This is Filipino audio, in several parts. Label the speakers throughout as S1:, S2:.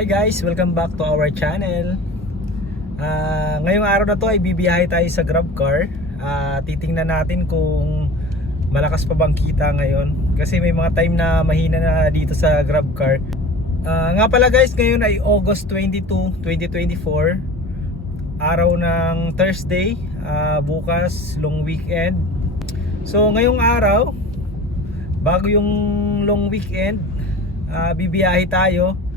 S1: Hi guys, welcome back to our channel. Ah, ngayong araw na to ay bibiyahe tayo sa Grabcar. Ah, titingnan natin kung malakas pa bang kita ngayon kasi may mga time na mahina na dito sa Grabcar. Ah, nga pala guys, ngayon ay August 22, 2024. Araw ng Thursday, ah, bukas long weekend. So ngayong araw, bago yung long weekend, ah, bibiyahe tayo.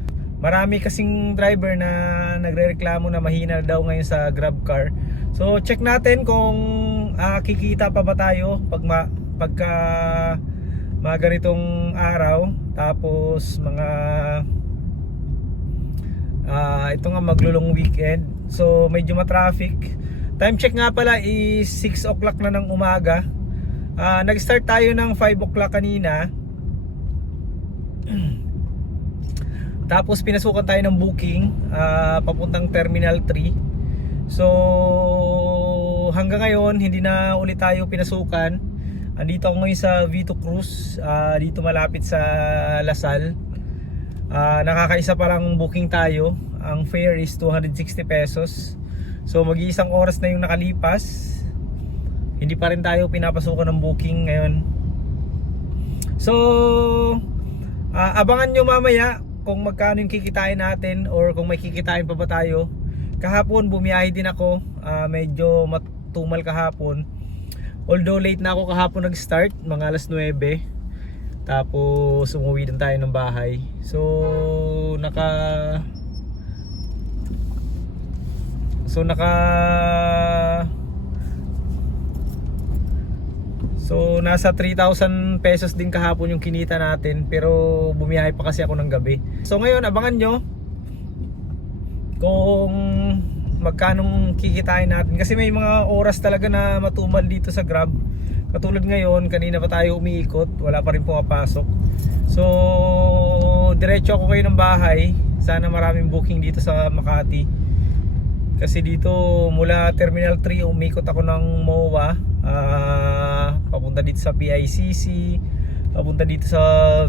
S1: Marami kasing driver na nagrereklamo na mahina daw ngayon sa Grabcar. So check natin kung ah, kikita pa ba tayo pag ma, pagka mga ganitong araw. Tapos mga ah, ito nga maglulong weekend. So medyo ma-traffic. Time check nga pala is 6 o'clock na ng umaga. Ah, nag-start tayo ng 5 o'clock kanina. Tapos pinasukan tayo ng booking ah, papuntang Terminal 3. So hanggang ngayon hindi na ulit tayo pinasukan. Andito ako ngayon sa Vito Cruz, ah, dito malapit sa Lasal. Ah, nakakaisa pa lang booking tayo. Ang fare is 260 pesos. So mag-iisang oras na yung nakalipas. Hindi pa rin tayo pinapasukan ng booking ngayon. So ah, abangan nyo mamaya kung magkano yung kikitain natin or kung may kikitain pa ba tayo. Kahapon bumiyahe din ako, ah, medyo matumal kahapon. Although late na ako kahapon nag-start, mga alas 9. Tapos umuwi din tayo ng bahay. So naka So naka So nasa 3,000 pesos din kahapon yung kinita natin pero bumiyahe pa kasi ako ng gabi. So ngayon abangan nyo kung magkanong kikitain natin kasi may mga oras talaga na matumal dito sa Grab. Katulad ngayon, kanina pa tayo umiikot, wala pa rin pumapasok. So diretso ako ngayon ng bahay. Sana maraming booking dito sa Makati. Kasi dito mula Terminal 3 umikot ako ng MOA ah, papunta dito sa PICC papunta dito sa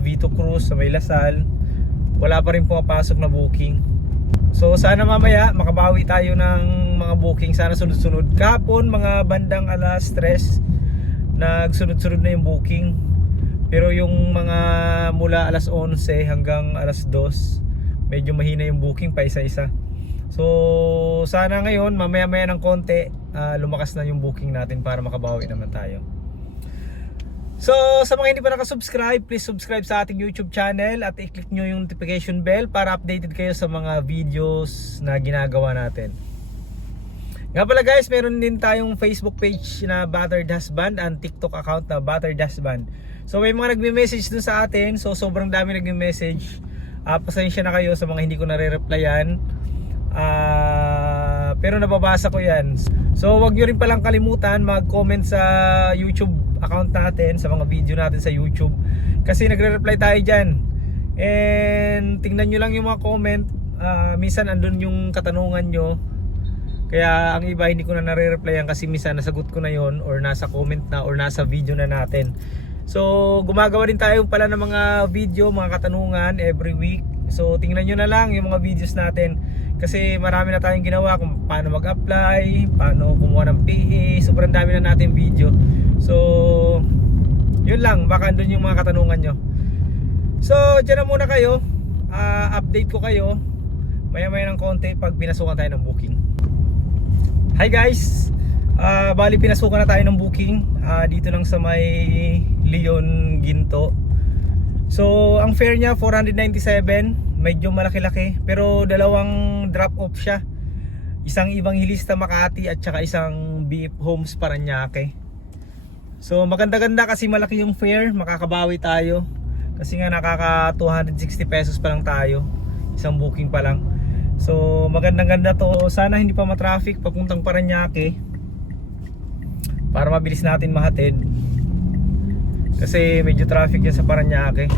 S1: Vito Cruz sa May wala pa rin pumapasok na booking. So sana mamaya makabawi tayo ng mga booking. Sana sunod-sunod. Kapon mga bandang alas 3 nagsunod-sunod na yung booking. Pero yung mga mula alas 11 hanggang alas 2 medyo mahina yung booking pa isa-isa. So sana ngayon mamaya-maya ng konti ah, lumakas na yung booking natin para makabawi naman tayo. So sa mga hindi pa nakasubscribe, please subscribe sa ating YouTube channel at i-click nyo yung notification bell para updated kayo sa mga videos na ginagawa natin. Nga pala guys, meron din tayong Facebook page na Battered Husband and TikTok account na Battered Husband. So may mga nagme-message dun sa atin, so sobrang dami nagme-message. Ah, pasensya na kayo sa mga hindi ko nare-replyan. Ah, pero nababasa ko 'yan. So wag niyo rin palang kalimutan mag-comment sa YouTube account natin, sa mga video natin sa YouTube kasi nagre-reply tayo diyan. And tingnan niyo lang yung mga comment. Ah, minsan andun yung katanungan nyo. Kaya ang iba hindi ko na nare-replyan kasi minsan nasagot ko na yon or nasa comment na or nasa video na natin. So gumagawa din tayo pala ng mga video, mga katanungan every week. So tingnan nyo na lang yung mga videos natin kasi marami na tayong ginawa kung paano mag-apply, paano kumuha ng PA, sobrang dami na natin video. So yun lang, baka andun yung mga katanungan nyo. So dyan na muna kayo, Ah, update ko kayo maya maya ng konti pag pinasukan tayo ng booking. Hi guys! Ah, bali pinasukan na tayo ng booking ah, dito lang sa may Leon Ginto. So, ang fare niya 497, medyo malaki-laki pero dalawang drop off siya. Isang Evangelista Makati at saka isang BF Homes Paranaque. So, maganda-ganda kasi malaki yung fare, makakabawi tayo. Kasi nga nakaka 260 pesos pa lang tayo. Isang booking pa lang. So, magandang-ganda to. Sana hindi pa ma-traffic papuntang Paranaque. Para mabilis natin mahatid. Kasi medyo traffic yan sa Paranaque.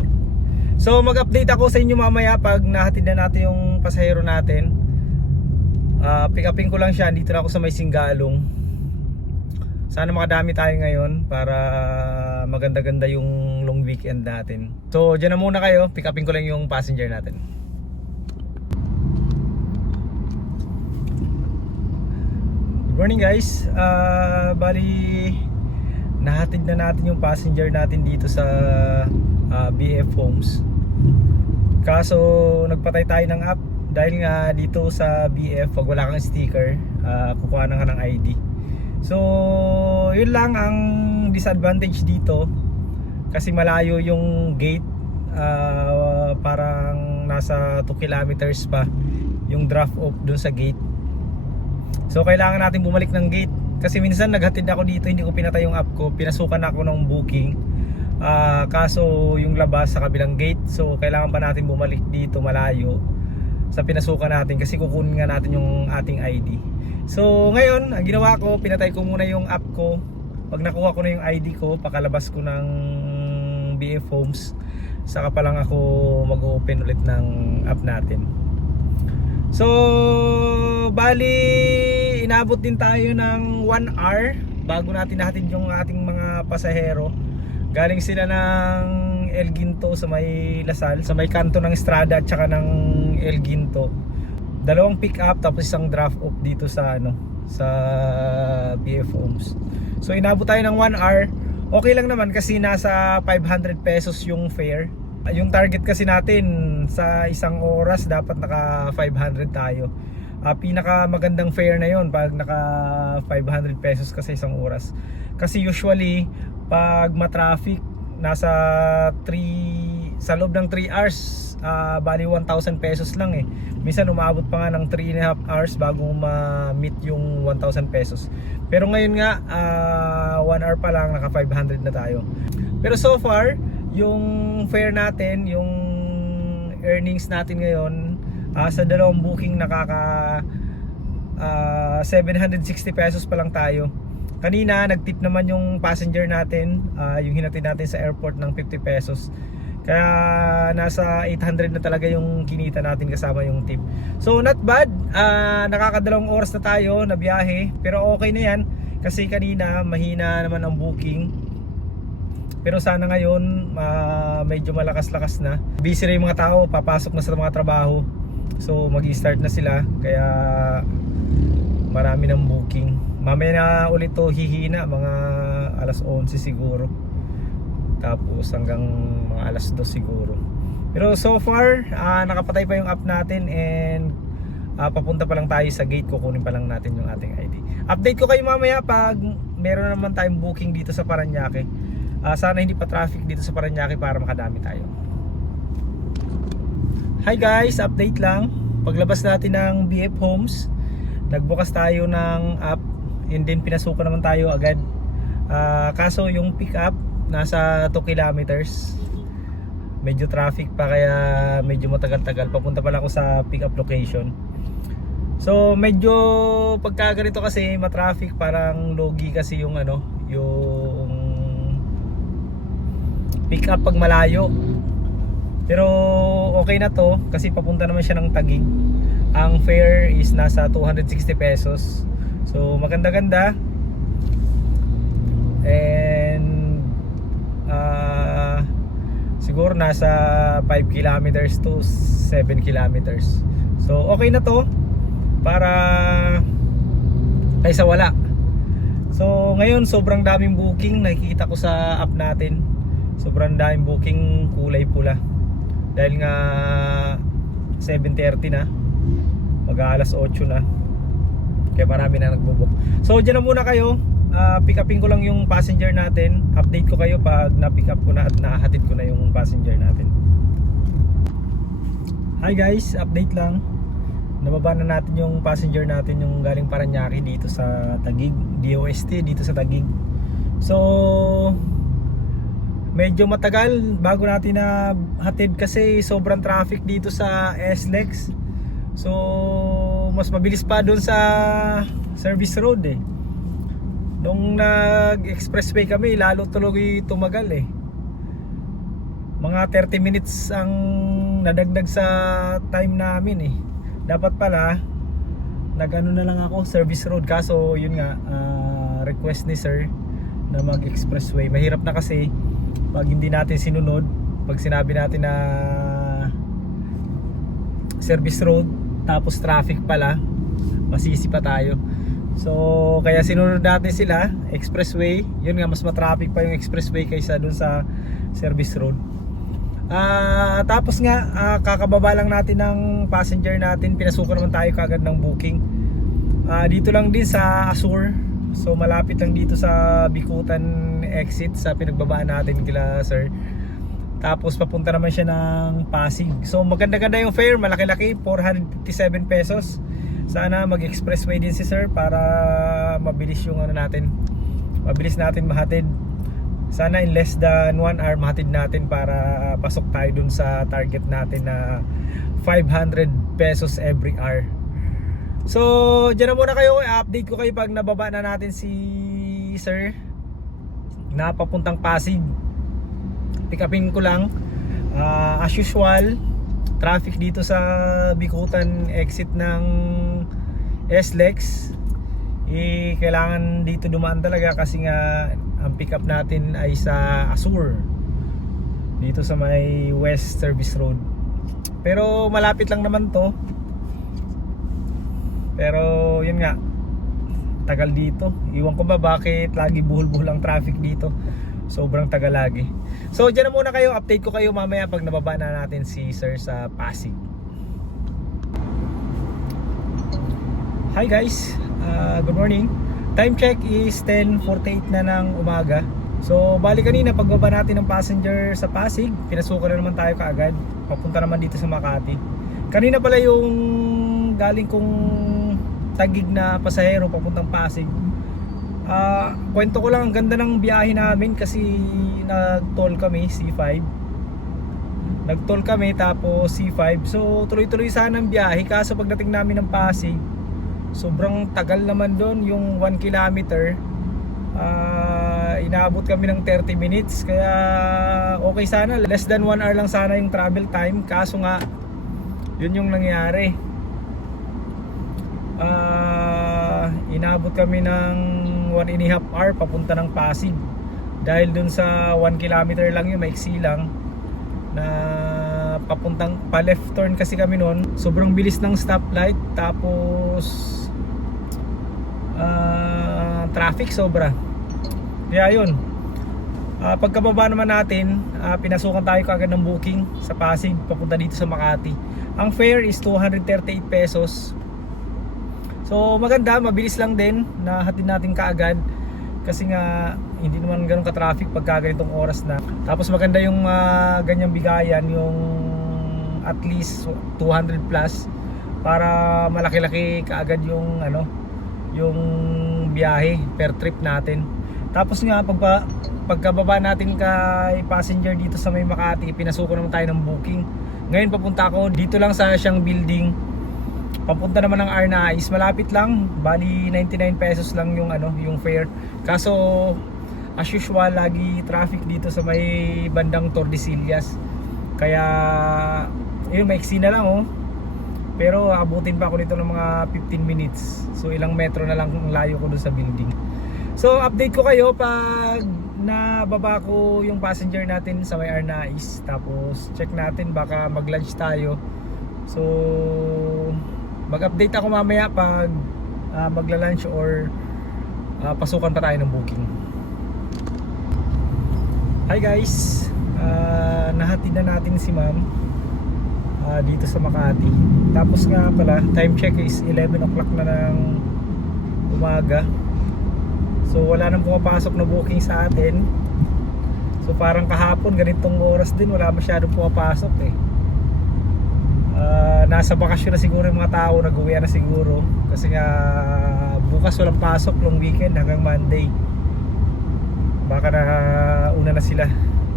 S1: So mag-update ako sa inyo mamaya pag nahatid na natin yung pasahero natin. Ah, uh, pick upin ko lang siya. Dito na ako sa may Singalong. Sana makadami tayo ngayon para ah, maganda-ganda yung long weekend natin. So dyan na muna kayo. Pick upin ko lang yung passenger natin. Good morning guys. Uh, bali nahatid na natin yung passenger natin dito sa uh, BF Homes Kaso nagpatay tayo ng app dahil nga dito sa BF pag wala kang sticker, ah, kukuha na nga ng ID. So, yun lang ang disadvantage dito kasi malayo yung gate ah, parang nasa 2 kilometers pa yung drop off dun sa gate So kailangan natin bumalik ng gate kasi minsan naghatid ako dito hindi ko pinatay yung app ko pinasukan ako ng booking Ah, kaso yung labas sa kabilang gate so kailangan pa natin bumalik dito malayo sa pinasukan natin kasi kukunin nga natin yung ating ID so ngayon ang ginawa ko pinatay ko muna yung app ko. Pag nakuha ko na yung ID ko pakalabas ko ng BF Homes saka pa lang ako mag-open ulit ng app natin. So, bali inabot din tayo ng 1 hour bago natin natin yung ating mga pasahero. Galing sila ng El Ginto sa may Lasal, sa may kanto ng Estrada at saka ng El Ginto. Dalawang pick up tapos isang drop off dito sa ano, sa BF Homes. So, inabot tayo ng 1 hour. Okay lang naman kasi nasa 500 pesos yung fare yung target kasi natin sa isang oras dapat naka 500 tayo Ah, pinaka magandang fare na yon pag naka 500 pesos ka sa isang oras kasi usually pag ma-traffic nasa 3 sa loob ng 3 hours ah, bali 1,000 pesos lang eh. Minsan umabot pa nga ng 3 and a half hours bago ma-meet yung 1,000 pesos. Pero ngayon nga 1 hour pa lang naka 500 na tayo. Pero so far yung fare natin, yung earnings natin ngayon ah, sa dalawang booking nakaka ah, 760 pesos pa lang tayo. Kanina nagtip naman yung passenger natin, ah, yung hinatid natin sa airport ng 50 pesos. Kaya nasa 800 na talaga yung kinita natin kasama yung tip. So not bad, Ah, nakakadalawang oras na tayo na biyahe, pero okay na yan kasi kanina mahina naman ang booking. Pero sana ngayon ah, medyo malakas-lakas na. Busy rin yung mga tao, papasok na sa mga trabaho. So magi-start na sila kaya marami ng booking. Mamaya na ulit to hihina mga alas 11 siguro. Tapos hanggang mga alas 2 siguro. Pero so far, ah, nakapatay pa yung app natin and ah, papunta pa lang tayo sa gate. Kukunin pa lang natin yung ating ID. Update ko kayo mamaya pag meron naman tayong booking dito sa Paranaque. Ah, sana hindi pa traffic dito sa Paranaque para makadami tayo. Hi guys, update lang. Paglabas natin ng BF Homes, nagbukas tayo ng app and then pinasukan naman tayo agad. Ah, kaso yung pick up nasa 2 kilometers. Medyo traffic pa kaya medyo matagal-tagal. Papunta pa lang ako sa pick up location. So medyo pagka ganito kasi matraffic parang logi kasi yung ano, yung pick up pag malayo. Pero okay na to kasi papunta naman siya ng Taguig. Ang fare is nasa 260 pesos. So maganda-ganda. And ah siguro nasa 5 kilometers to 7 kilometers. So okay na to para kaysa wala. So ngayon sobrang daming booking nakikita ko sa app natin. Sobrang daming booking kulay pula. Dahil nga 7.30 na. Mag alas 8 na. Kaya marami na nagbo-book. So dyan na muna kayo. Ah, pick upin ko lang yung passenger natin. Update ko kayo pag na-pick up ko na at nahatid ko na yung passenger natin. Hi guys, update lang. Nababa na natin yung passenger natin yung galing Paranaque dito sa Tagig, DOST dito sa Tagig. So medyo matagal bago natin na hatid kasi sobrang traffic dito sa SLEX. So mas mabilis pa doon sa service road eh. Nung nag-expressway kami, lalo tuloy tumagal eh. Mga 30 minutes ang nadagdag sa time namin eh. Dapat pala nagano na lang ako service road kaso yun nga ah, request ni sir na mag-expressway. Mahirap na kasi pag hindi natin sinunod, pag sinabi natin na service road tapos traffic pala, masisi pa tayo. So, kaya sinunod natin sila, expressway. Yun nga, mas matraffic pa yung expressway kaysa dun sa service road. Ah, tapos nga, ah, kakababa lang natin ng passenger natin. Pinasukan naman tayo kagad ng booking. Ah, dito lang din sa Azur. So, malapit lang dito sa Bikutan exit sa pinagbabaan natin kila sir. Tapos papunta naman siya ng Pasig. So maganda-ganda yung fare, malaki-laki, 457 pesos. Sana mag-expressway din si sir para mabilis yung ano natin. Mabilis natin mahatid. Sana in less than 1 hour mahatid natin para pasok tayo dun sa target natin na 500 pesos every hour. So, dyan na muna kayo. I-update ko kayo pag nababa na natin si sir na papuntang Pasig pick upin ko lang. Ah, as usual traffic dito sa Bikutan exit ng SLEX. Eh, kailangan dito dumaan talaga kasi nga ang pick up natin ay sa Azur dito sa may West Service Road. Pero malapit lang naman to. Pero yun nga. Tagal dito. Iwan ko ba bakit lagi buhol-buhol ang traffic dito sobrang tagal lagi. So dyan na muna kayo. Update ko kayo mamaya pag nababa na natin si sir sa Pasig. Hi guys. Uh, good morning. Time check is 10.48 na ng umaga. So bali kanina pagbaba natin ng passenger sa Pasig pinasukan na naman tayo kaagad. Papunta naman dito sa Makati. Kanina pala yung galing kong tagig na pasahero papuntang Pasig Ah, kwento ko lang ang ganda ng biyahe namin kasi nag-toll kami C5. Nag-toll kami tapos C5. So tuloy-tuloy sana ang biyahe kaso pagdating namin ng Pasig, sobrang tagal naman doon yung 1 kilometer. Ah, inaabot kami ng 30 minutes kaya okay sana less than 1 hour lang sana yung travel time kaso nga yun yung nangyari. Ah, inabot kami ng 1 and a half hour papunta ng Pasig. Dahil dun sa 1 kilometer lang yun maiksi lang na papuntang pa left turn kasi kami noon sobrang bilis ng stoplight tapos ah, traffic sobra. Kaya yun Ah, pagkababa naman natin ah, pinasukan tayo kagad ng booking sa Pasig papunta dito sa Makati. Ang fare is 238 pesos So maganda, mabilis lang din na hatid natin kaagad kasi nga hindi naman ganun ka-traffic pagka ganitong oras na. Tapos maganda yung ah, ganyang bigayan, yung at least 200 plus para malaki-laki kaagad yung ano, yung biyahe per trip natin. Tapos nga pagpa pagkababa natin kay passenger dito sa may Makati, pinasuko naman tayo ng booking. Ngayon papunta ako dito lang sa siyang building papunta naman ng Arnais malapit lang. Bali 99 pesos lang yung ano yung fare. Kaso as usual lagi traffic dito sa may bandang Tordesillas. Kaya yun maiksi na lang oh. Pero abutin pa ako dito ng mga 15 minutes. So ilang metro na lang ang layo ko dun sa building. So update ko kayo pag nababa ko yung passenger natin sa may Arnais tapos check natin baka mag lunch tayo. So mag-update ako mamaya pag uh, magla-lunch or ah, pasukan pa tayo ng booking. Hi guys, Ah, nahatid na natin si ma'am ah, dito sa Makati. Tapos nga pala, time check is 11 o'clock na ng umaga. So wala nang pumapasok na booking sa atin. So parang kahapon ganitong oras din wala masyadong pumapasok eh. Ah, nasa bakasyon na siguro yung mga tao, nag-uwi na siguro kasi nga bukas walang pasok long weekend hanggang Monday. Baka na una na sila.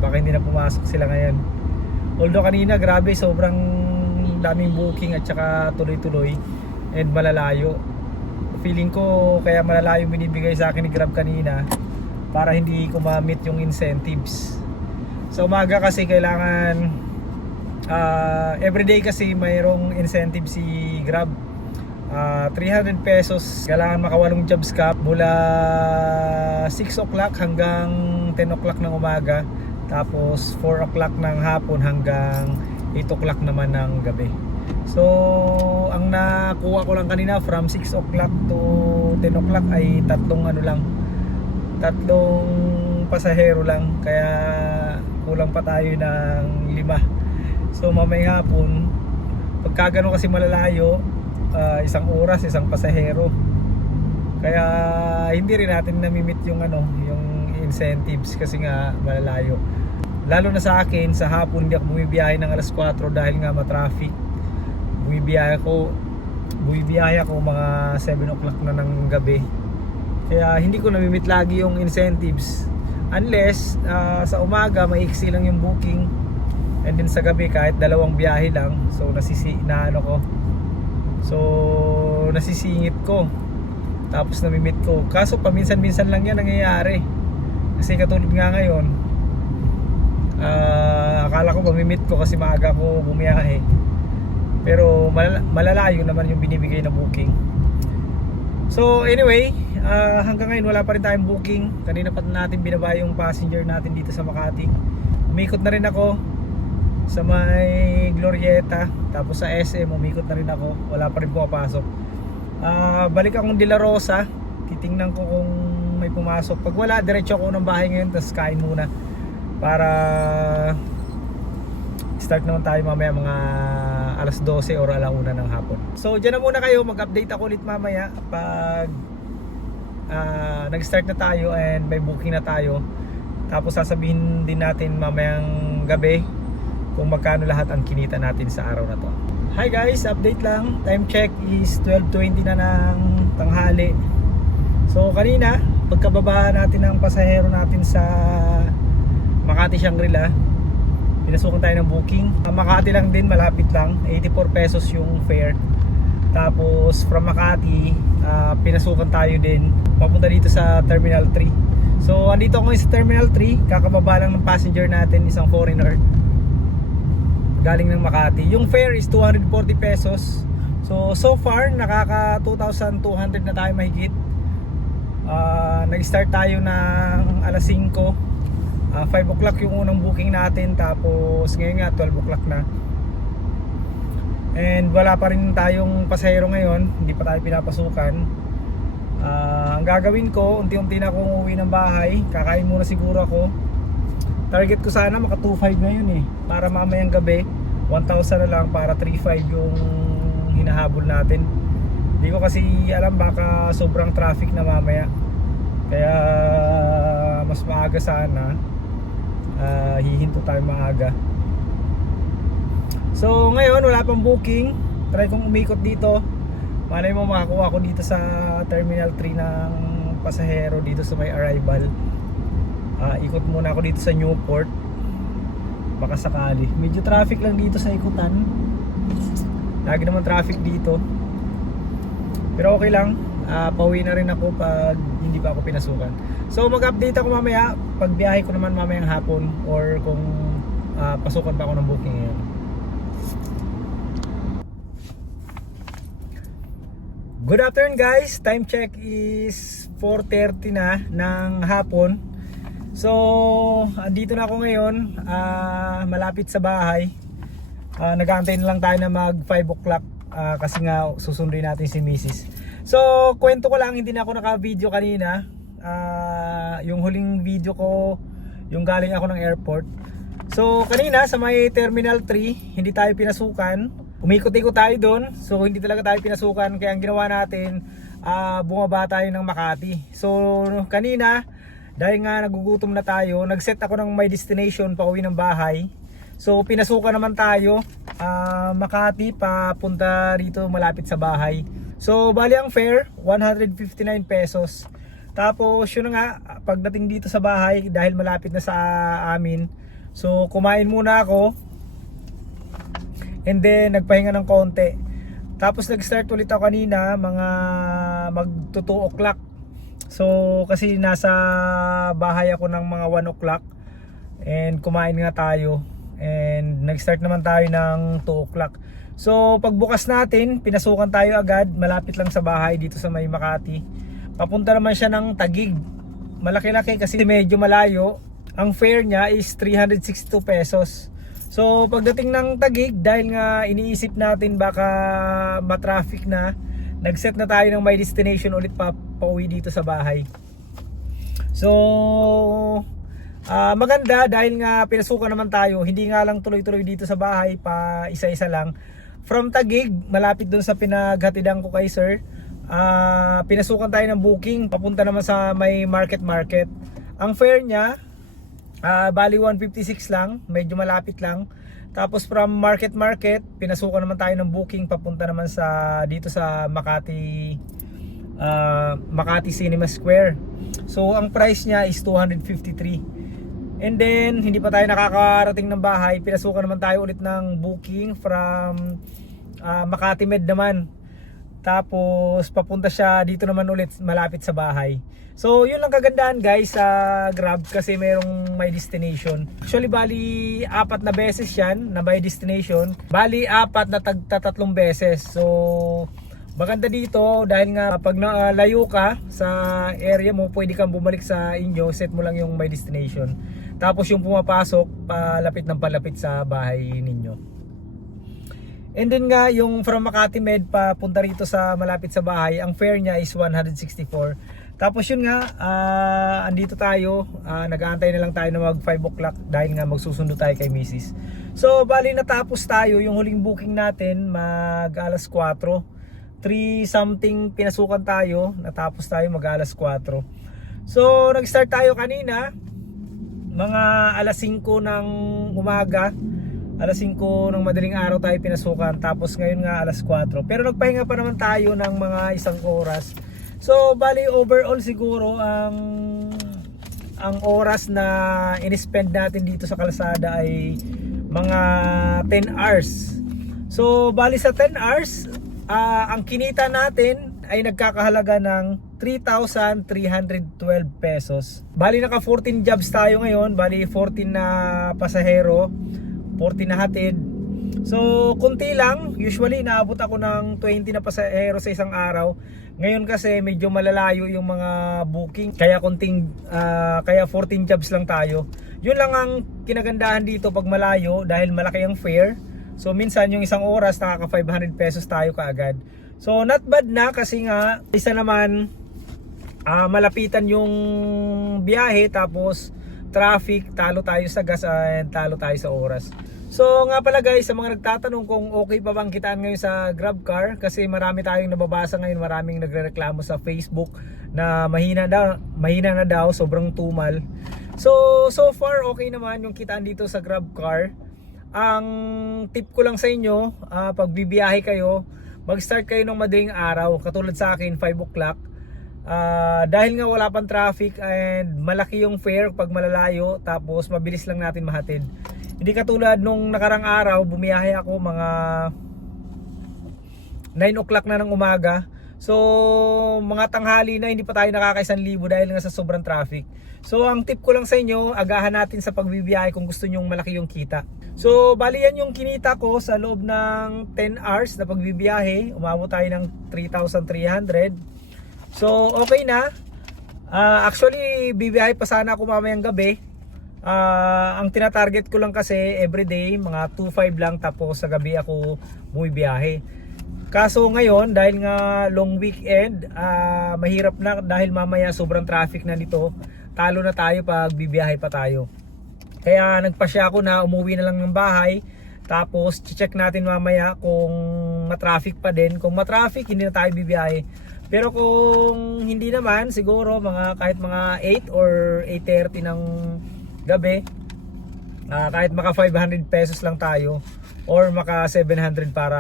S1: Baka hindi na pumasok sila ngayon. Although kanina grabe sobrang daming booking at saka tuloy-tuloy and malalayo. Feeling ko kaya malalayo binibigay sa akin ni Grab kanina para hindi ko ma-meet yung incentives. Sa umaga kasi kailangan uh, everyday kasi mayroong incentive si Grab Ah, 300 pesos kailangan makawalong jobs cap mula 6 o'clock hanggang 10 o'clock ng umaga tapos 4 o'clock ng hapon hanggang 8 o'clock naman ng gabi So, ang nakuha ko lang kanina from 6 o'clock to 10 o'clock ay tatlong ano lang. Tatlong pasahero lang. Kaya kulang pa tayo ng lima. So, mamaya hapon, pagka kasi malalayo, ah, isang oras, isang pasahero. Kaya hindi rin natin namimit yung ano, yung incentives kasi nga malalayo. Lalo na sa akin, sa hapon hindi ako bumibiyahe ng alas 4 dahil nga matraffic. Bumibiyahe ako, bumibiyahe ako mga 7 o'clock na ng gabi. Kaya hindi ko namimit lagi yung incentives. Unless ah, sa umaga maiksi lang yung booking and then sa gabi kahit dalawang biyahe lang so nasisi na ano ko. So nasisingit ko. Tapos namimit ko. Kaso paminsan-minsan lang yan nangyayari. Kasi katulad nga ngayon ah, akala ko mamimit ko kasi maaga ko bumiyahe. Pero malala- malalayo naman yung binibigay na booking. So anyway ah, hanggang ngayon wala pa rin tayong booking. Kanina pa natin binaba yung passenger natin dito sa Makati. Umikot na rin ako sa may Glorieta tapos sa SM umikot na rin ako. Wala pa rin pumapasok. Ah, balik akong De Rosa. Titingnan ko kung may pumasok. Pag wala diretso ako ng bahay ngayon tapos kain muna. Para start naman tayo mamaya mga alas 12 or alauna ng hapon. So dyan na muna kayo. Mag update ako ulit mamaya. Pag ah, nag start na tayo and may booking na tayo tapos sasabihin din natin mamayang gabi kung magkano lahat ang kinita natin sa araw na to. Hi guys, update lang. Time check is 12.20 na ng tanghali. So kanina, pagkababa natin ng pasahero natin sa Makati Shangri-La, pinasukan tayo ng booking. Makati lang din, malapit lang. 84 pesos yung fare. Tapos from Makati, ah, pinasukan tayo din papunta dito sa Terminal 3. So andito ako sa Terminal 3, kakababa lang ng passenger natin, isang foreigner galing ng Makati. Yung fare is 240 pesos. So so far nakaka 2,200 na tayo mahigit. Ah, nag-start tayo ng alas 5. Ah, 5 o'clock yung unang booking natin tapos ngayon nga 12 o'clock na. And wala pa rin tayong pasahero ngayon, hindi pa tayo pinapasukan. Ah, ang gagawin ko, unti-unti na akong uuwi ng bahay. Kakain muna siguro ako. Target ko sana maka 2.5 ngayon eh. Para mamayang gabi, 1,000 na lang para 3.5 yung hinahabol natin. Hindi ko kasi alam baka sobrang traffic na mamaya. Kaya mas maaga sana. Ah, hihinto tayo maaga. So ngayon wala pang booking. Try kong umikot dito. Malay mo makakuha ko dito sa Terminal 3 ng pasahero dito sa may arrival. Ah, ikot muna ako dito sa Newport. Baka sakali. Medyo traffic lang dito sa ikutan. Lagi naman traffic dito. Pero okay lang. Ah, pauwi na rin ako pag hindi pa ako pinasukan. So mag-update ako mamaya pag biyahe ko naman mamayang hapon or kung ah, pasukan pa ako ng booking ngayon. Good afternoon guys. Time check is 4:30 na ng hapon. So, andito na ako ngayon, ah, malapit sa bahay. Ah, nag-aantay na lang tayo na mag 5 o'clock ah, kasi nga susunduin natin si Mrs. So, kwento ko lang, hindi na ako naka-video kanina. Ah, yung huling video ko, yung galing ako ng airport. So, kanina sa may Terminal 3, hindi tayo pinasukan. Umikot-ikot tayo doon. So, hindi talaga tayo pinasukan. Kaya ang ginawa natin, ah, bumaba tayo ng Makati. So, kanina, dahil nga nagugutom na tayo, nag-set ako ng my destination pa uwi ng bahay. So pinasukan naman tayo ah, Makati papunta dito malapit sa bahay. So bali ang fare 159 pesos. Tapos yun nga pagdating dito sa bahay dahil malapit na sa amin. So kumain muna ako. And then nagpahinga ng konti. Tapos nag-start ulit ako kanina mga mag 2 o'clock. So kasi nasa bahay ako ng mga 1 o'clock and kumain nga tayo and nag-start naman tayo ng 2 o'clock. So pagbukas natin, pinasukan tayo agad, malapit lang sa bahay dito sa may Makati. Papunta naman siya ng Tagig. Malaki-laki kasi medyo malayo. Ang fare niya is 362 pesos. So pagdating ng Tagig dahil nga iniisip natin baka matraffic na, nag-set na tayo ng my destination ulit pa pauwi dito sa bahay. So ah, maganda dahil nga pinasukan naman tayo, hindi nga lang tuloy-tuloy dito sa bahay pa isa-isa lang. From Tagig, malapit dun sa pinaghatidan ko kay sir, ah, pinasukan tayo ng booking papunta naman sa may market market. Ang fare niya Ah, bali 156 lang, medyo malapit lang. Tapos from Market Market, pinasukan naman tayo ng booking papunta naman sa dito sa Makati ah, Makati Cinema Square. So ang price niya is 253. And then hindi pa tayo nakakarating ng bahay, pinasukan naman tayo ulit ng booking from ah, Makati Med naman. Tapos papunta siya dito naman ulit malapit sa bahay. So yun lang kagandahan guys sa Grab kasi merong my destination. Actually bali apat na beses yan na my destination. Bali apat na tagtatatlong beses. So maganda dito dahil nga pag nalayo ka sa area mo pwede kang bumalik sa inyo set mo lang yung my destination. Tapos yung pumapasok palapit ng palapit sa bahay ninyo. And then nga yung from Makati Med papunta rito sa malapit sa bahay, ang fare niya is 164. Tapos yun nga, ah, andito tayo, ah, nag-aantay na lang tayo na mag 5 o'clock dahil nga magsusundo tayo kay Mrs. So bali natapos tayo, yung huling booking natin mag alas 4. 3 something pinasukan tayo, natapos tayo mag alas 4. So nag-start tayo kanina, mga alas 5 ng umaga. Alas 5 ng madaling araw tayo pinasukan. Tapos ngayon nga alas 4 pero nagpahinga pa naman tayo ng mga isang oras so bali overall siguro ang ang oras na in-spend natin dito sa kalsada ay mga 10 hours so bali sa 10 hours ah, ang kinita natin ay nagkakahalaga ng 3,312 pesos. Bali naka 14 jobs tayo ngayon, bali 14 na pasahero, 40 na hatid. So, kunti lang. Usually, naabot ako ng 20 na pasahero sa isang araw. Ngayon kasi medyo malalayo yung mga booking. Kaya kunting, ah, kaya 14 jobs lang tayo. Yun lang ang kinagandahan dito pag malayo dahil malaki ang fare. So, minsan yung isang oras nakaka 500 pesos tayo kaagad. So, not bad na kasi nga, isa naman, ah, malapitan yung biyahe tapos traffic, talo tayo sa gas and talo tayo sa oras. So nga pala guys, sa mga nagtatanong kung okay pa bang kitaan ngayon sa Grabcar kasi marami tayong nababasa ngayon, maraming nagrereklamo sa Facebook na mahina daw, mahina na daw, sobrang tumal. So so far okay naman yung kitaan dito sa Grabcar. Ang tip ko lang sa inyo, ah, pag bibiyahe kayo, mag-start kayo ng madaling araw, katulad sa akin 5 o'clock. Ah, dahil nga wala pang traffic and malaki yung fare pag malalayo tapos mabilis lang natin mahatid. Hindi katulad nung nakarang araw, bumiyahe ako mga 9 o'clock na ng umaga. So, mga tanghali na hindi pa tayo nakakaisan libo dahil nga sa sobrang traffic. So, ang tip ko lang sa inyo, agahan natin sa pagbibiyahe kung gusto nyong malaki yung kita. So, bali yan yung kinita ko sa loob ng 10 hours na pagbibiyahe. Umabot tayo ng 3,300. So, okay na. Ah, actually, bibiyahe pa sana ako mamayang gabi. Ah, ang tinatarget ko lang kasi everyday mga 2.5 lang tapos sa gabi ako bumibiyahe. Kaso ngayon dahil nga long weekend, ah, mahirap na dahil mamaya sobrang traffic na nito. Talo na tayo pag bibiyahe pa tayo. Kaya nagpasya ako na umuwi na lang ng bahay. Tapos check natin mamaya kung matraffic pa din. Kung matraffic, hindi na tayo bibiyahe. Pero kung hindi naman, siguro mga kahit mga 8 or 8.30 ng gabi, ah, kahit maka 500 pesos lang tayo or maka 700 para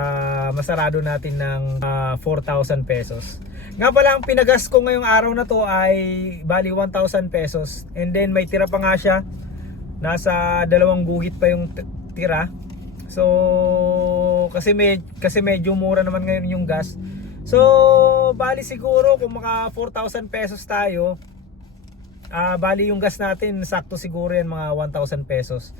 S1: masarado natin ng ah, 4,000 pesos. Nga pala ang pinagas ko ngayong araw na to ay bali 1,000 pesos and then may tira pa nga siya nasa dalawang guhit pa yung tira. So kasi med kasi medyo mura naman ngayon yung gas. So bali siguro kung maka 4,000 pesos tayo, Ah, bali yung gas natin sakto siguro yan mga 1,000 pesos.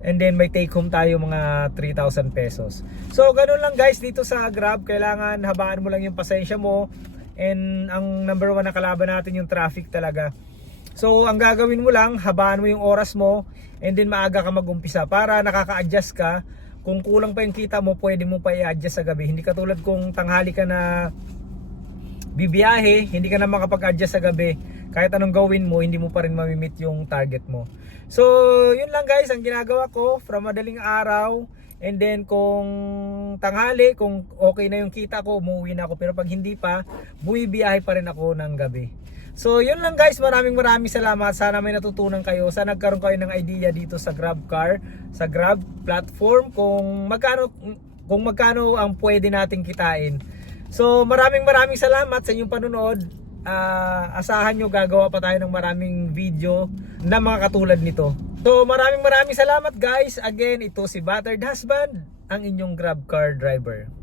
S1: And then may take home tayo mga 3,000 pesos. So ganun lang guys dito sa Grab, kailangan habaan mo lang yung pasensya mo and ang number one na kalaban natin yung traffic talaga. So ang gagawin mo lang, habaan mo yung oras mo and then maaga ka mag-umpisa para nakaka-adjust ka. Kung kulang pa yung kita mo, pwede mo pa i-adjust sa gabi. Hindi katulad kung tanghali ka na bibiyahe, hindi ka na makapag-adjust sa gabi. Kahit anong gawin mo, hindi mo pa rin mamimit yung target mo. So, yun lang guys, ang ginagawa ko from madaling araw. And then kung tanghali, kung okay na yung kita ko, umuwi na ako. Pero pag hindi pa, bumibiyahe pa rin ako ng gabi. So, yun lang guys. Maraming maraming salamat. Sana may natutunan kayo. Sana nagkaroon kayo ng idea dito sa Grab Car, sa Grab platform kung magkano kung magkano ang pwede nating kitain. So, maraming maraming salamat sa inyong panonood. Ah, asahan nyo gagawa pa tayo ng maraming video na mga katulad nito. So, maraming maraming salamat guys. Again, ito si Battered Husband, ang inyong Grab Car driver.